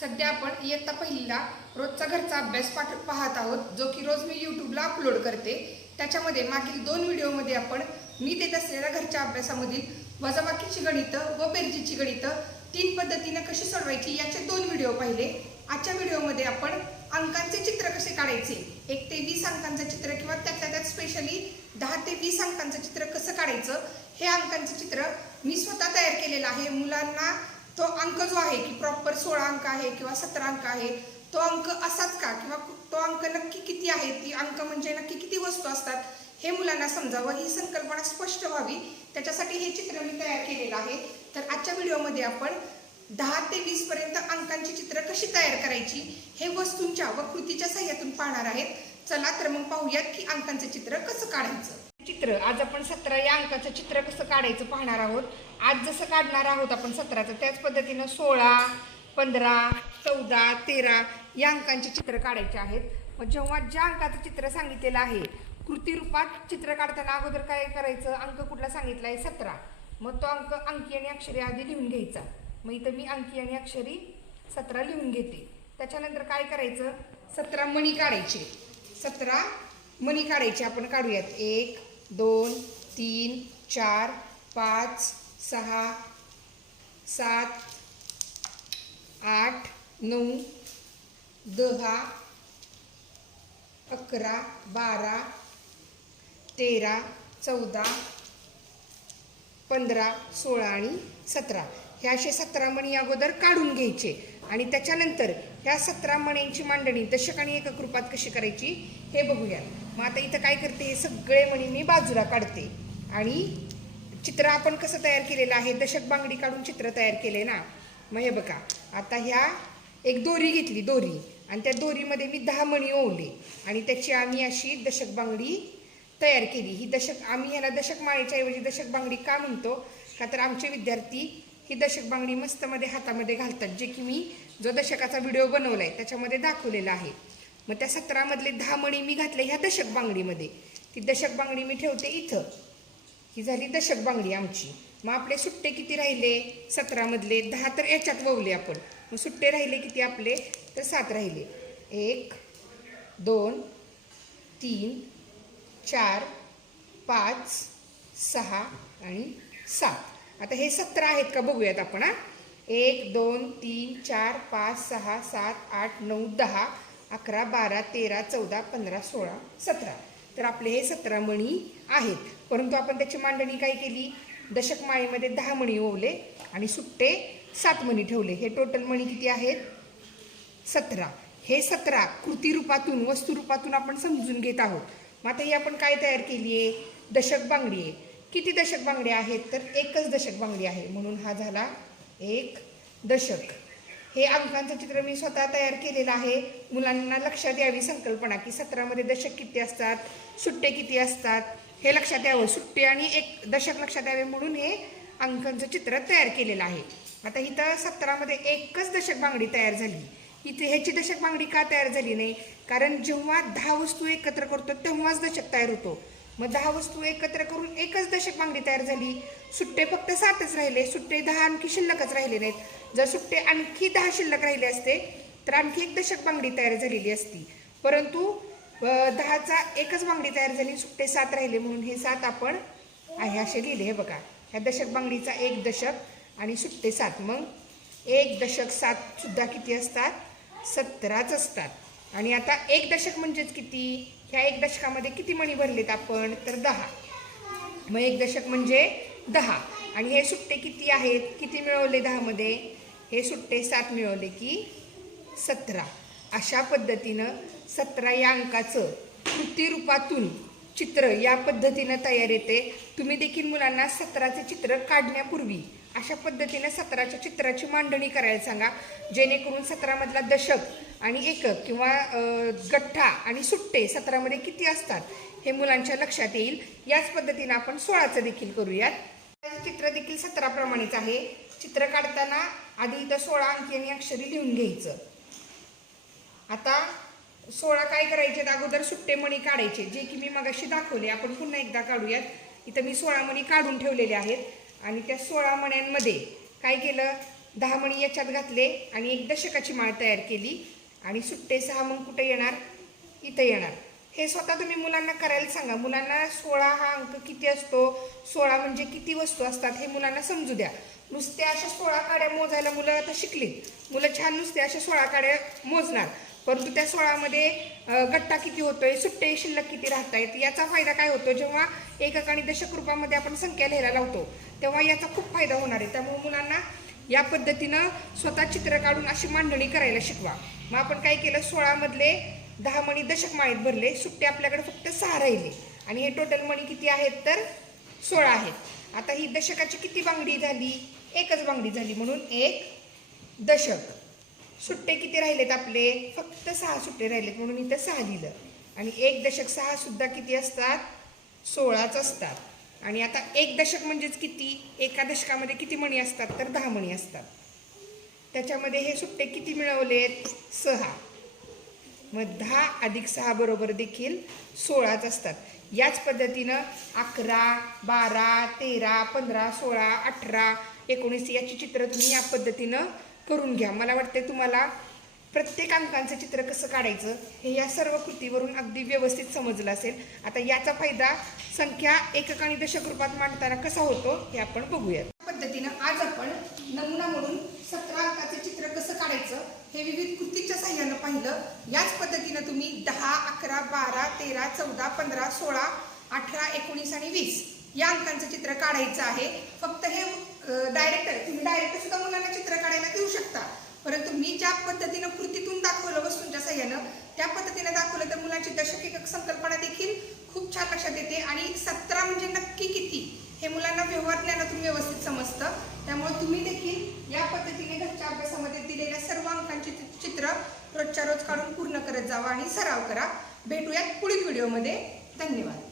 सध्या आपण इयत्ता पहिलीला रोजचा घरचा अभ्यास पाठ पाहत आहोत जो की रोज मी यूट्यूबला अपलोड करते. त्याच्यामध्ये मागील दोन व्हिडिओमध्ये आपण मी देत असलेल्या घरच्या अभ्यासामधील वजाबाकीची गणितं व बेरजीची गणितं तीन पद्धतीने कशी सोडवायची याचे दोन व्हिडिओ पाहिले. आजच्या व्हिडिओमध्ये आपण अंकांचे चित्र कसे काढायचे एक ते वीस अंकांचं चित्र किंवा त्यातल्या त्यात स्पेशली दहा ते वीस अंकांचं चित्र कसं काढायचं हे अंकांचं चित्र मी स्वतः तयार केलेलं आहे. मुलांना तो अंक जो आहे की प्रॉपर सोळा अंक आहे किंवा सतरा अंक आहे तो अंक असाच का? किंवा तो अंक नक्की किती आहे? ती अंक म्हणजे नक्की किती वस्तू असतात? हे मुलांना समजावं. ही संकल्पना स्पष्ट व्हावी. त्याच्यासाठी हे चित्र मी तयार केलेलं आहे. तर आजच्या व्हिडिओमध्ये आपण दहा ते वीस पर्यंत अंकांची चित्र कशी तयार करायची हे वस्तूंच्या व कृतीच्या सहाय्यातून पाहणार आहेत. चला तर मग पाहूयात की अंकांचं चित्र कसं काढायचं. चित्र. आज आपण सतरा या अंकाचं चित्र कसं काढायचं पाहणार आहोत. आज जसं काढणार आहोत आपण सतराचं त्याच पद्धतीनं सोळा पंधरा चौदा तेरा या अंकांची चित्र काढायचे आहेत. मग जेव्हा ज्या अंकाचं चित्र सांगितलेलं आहे कृती रूपात चित्र काढताना अगोदर काय करायचं? अंक कुठला सांगितला आहे सतरा. मग तो अंक अंकी आणि अक्षरी आधी लिहून घ्यायचा. मग इथं मी अंकी आणि अक्षरी सतरा लिहून घेते. त्याच्यानंतर काय करायचं? सतरा मणी काढायचे. सतरा मणी काढायचे. आपण काढूयात. एक दोन तीन चार पाच सहा सात आठ नऊ दहा अकरा बारा तेरा चौदा पंधरा सोळा आणि सतरा. हे असे सतरा मणी अगोदर काढून घ्यायचे. आणि त्याच्यानंतर ह्या सतरा मण्यांची मांडणी दशक आणि एकक रूपात कशी करायची हे बघूयात. मग आता इथं काय करते? हे सगळे मणी मी बाजूला काढते. आणि चित्र आपण कसं तयार केलेलं आहे? दशक बांगडी काढून चित्र तयार केले ना? मग हे बघा. आता ह्या एक दोरी घेतली दोरी. आणि त्या दोरीमध्ये मी दहा मणी ओवले. आणि त्याची आम्ही अशी दशक बांगडी तयार केली. ही दशक आम्ही ह्याला दशक माळेच्या ऐवजी दशक बांगडी का म्हणतो? का तर आमचे विद्यार्थी ही दशक बांगडी मस्तमध्ये हातामध्ये घालतात. जे की मी जो दशकाचा व्हिडिओ बनवला आहे त्याच्यामध्ये दाखवलेला आहे. मग त्या सतरामधले दहा मणी मी घातले ह्या दशक बांगडीमध्ये. ती दशक बांगडी मी ठेवते इथं. ही झाली दशक बांगडी आमची. मग आपले सुट्टे किती राहिले? सतरामधले दहा तर याच्यात ववले आपण. मग सुट्टे राहिले किती आपले? तर सात राहिले. एक दोन तीन चार पाच सहा आणि सात. आता हे सतरा आहेत का बघूयात आपण हां? एक दोन तीन चार पाच सहा सात आठ नऊ दहा अकरा बारा तेरा चौदा पंधरा सोळा सतरा. तर आपले हे सतरा मणी आहेत. परंतु आपण त्याची मांडणी काय केली? दशक माळेमध्ये दहा मणी ओवले आणि सुट्टे सात मणी ठेवले. हे टोटल मणी किती आहेत? सतरा. हे सतरा कृतीरूपातून वस्तुरूपातून आपण समजून घेत आहोत. मग आता ही आपण काय तयार केली आहे? दशक बांगडी आहे. किती दशक बांगड्या आहेत? तर एकच दशक बांगडी आहे. म्हणून हा झाला एक दशक. हे अंकांचं चित्र मी स्वतः तयार केलेलं आहे. मुलांना लक्षात यावी संकल्पना की सतरामध्ये दशक किती असतात? सुट्टे किती असतात? हे लक्षात यावं सुट्टे आणि एक दशक लक्षात यावे म्हणून हे अंकांचं चित्र तयार केलेलं आहे. आता इथं सतरामध्ये एकच दशक बांगडी तयार झाली. इथे ह्याची दशक बांगडी का तयार झाली नाही? कारण जेव्हा दहा वस्तू एकत्र करतो तेव्हाच दशक तयार होतो. मग दहा वस्तू एकत्र करून एकच दशक बांगडी तयार झाली. सुट्टे फक्त सातच राहिले. सुट्टे दहा आणखी शिल्लकच राहिले नाहीत. जर सुट्टे आणखी दहा शिल्लक राहिले असते तर आणखी एक दशक बांगडी तयार झालेली असती. परंतु दहाचा एकच बांगडी तयार झाली सुट्टे सात राहिले म्हणून हे सात आपण आहे असे लिहिले. हे बघा ह्या दशक बांगडीचा एक दशक आणि सुट्टे सात. मग एक दशक सात सुद्धा किती असतात? सतराच असतात. आणि आता एक दशक म्हणजेच किती? ह्या एक दशकामध्ये किती मणी भरलेत आपण? तर दहा. मग एक दशक म्हणजे दहा. आणि हे सुट्टे किती आहेत? किती मिळवले दहामध्ये? हे सुट्टे सात मिळवले की सतरा. अशा पद्धतीनं सतरा या अंकाचं कृती रूपातून चित्र या पद्धतीनं तयार येते. तुम्ही देखील मुलांना सतराचे चित्र काढण्यापूर्वी अशा पद्धतीनं सतराच्या चित्राची मांडणी करायला सांगा. जेणेकरून सतरामधला दशक आणि एकक किंवा गठ्ठा आणि सुट्टे सतरामध्ये किती असतात हे मुलांच्या लक्षात येईल. याच पद्धतीनं आपण सोळाचं देखील करूयात. चित्र देखील सतराप्रमाणेच आहे. चित्र काढताना आधी इथं सोळा अंकी आणि अक्षरी लिहून घ्यायचं. आता सोळा काय करायचे अगोदर सुट्टे मणी काढायचे. जे की मी मगाशी दाखवले. आपण पुन्हा एकदा काढूयात. इथं मी सोळा मणी काढून ठेवलेले आहेत. आणि त्या सोळा मण्यांमध्ये काय केलं? दहा मणी याच्यात घातले आणि एक दशकाची माळ तयार केली. आणि सुट्टे सहा मग कुठे येणार? इथं येणार. हे स्वतः तुम्ही मुलांना करायला सांगा. मुलांना सोळा हा अंक किती असतो? सोळा म्हणजे किती वस्तू असतात? हे मुलांना समजू द्या. नुसत्या अशा सोळा काड्या मोजायला मुलं आता शिकली मुलं छान नुसत्या अशा सोळा काड्या मोजणार. परंतु त्या सोळामध्ये गट्टा किती होतोय सुट्टे शिल्लक किती राहत आहेत याचा फायदा काय होतो? जेव्हा एकक आणि दशक रूपामध्ये आपण संख्या लिहायला लावतो तेव्हा याचा खूप फायदा होणार आहे. त्यामुळे मुलांना या पद्धतीनं स्वतः चित्र काढून अशी मांडणी करायला शिकवा. मग आपण काय केलं? सोळामधले दहा मणी दशक माळीत भरले सुट्टे आपल्याकडे फक्त सहा राहिले. आणि हे टोटल मणी किती आहेत? तर सोळा आहेत. आता ही दशकाची किती बांगडी झाली? एकच बांगडी झाली म्हणून एक दशक. सुट्टे किती राहिलेत आपले? फक्त सहा सुट्टे राहिलेत म्हणून इथं सहा लिहिलं. आणि एक दशक सहा सुद्धा किती असतात? सोळाच असतात. आणि आता एक दशक म्हणजेच किती? एका दशकामध्ये किती मणी असतात? तर दहा मणी असतात. त्याच्यामध्ये हे सुट्टे किती मिळवलेत? सहा. मग दहा अधिक सहा बरोबर देखील सोळाच असतात. याच पद्धतीनं अकरा बारा तेरा पंधरा सोळा अठरा एकोणीस याची चित्र तुम्ही या पद्धतीनं करून घ्या. मला वाटते तुम्हाला प्रत्येक अंकांचं चित्र कसं काढायचं हे या सर्व कृतीवरून अगदी व्यवस्थित समजलं असेल. आता याचा फायदा संख्या एकक आणि दशक रूपात मांडताना कसा होतो हे आपण बघूयात. पद्धतीनं आज आपण नमुना म्हणून सतरा अंकाचं चित्र कसं काढायचं हे विविध कृतीच्या साह्यानं पाहिलं. याच पद्धतीनं तुम्ही दहा अकरा बारा तेरा चौदा पंधरा सोळा अठरा एकोणीस आणि वीस या अंकांचं चित्र काढायचं आहे. फक्त हे डायरेक्ट तुम्ही डायरेक्ट सुद्धा मुलांना चित्र काढायला देऊ शकता. परंतु मी ज्या पद्धतीनं कृतीतून दाखवलं वस्तूंच्या सह्यानं त्या पद्धतीने दाखवलं तर मुलांची दशक एक संकल्पना देखील खूप छान लक्षात येते. आणि सतरा म्हणजे नक्की किती हे मुलांना व्यवहार ज्ञानातून व्यवस्थित समजतं. त्यामुळे तुम्ही देखील या पद्धतीने घरच्या अभ्यासामध्ये दिलेल्या सर्व अंकांची चित्र रोजच्या रोज काढून पूर्ण करत जावा आणि सराव करा. भेटूयात पुढील व्हिडिओमध्ये. धन्यवाद.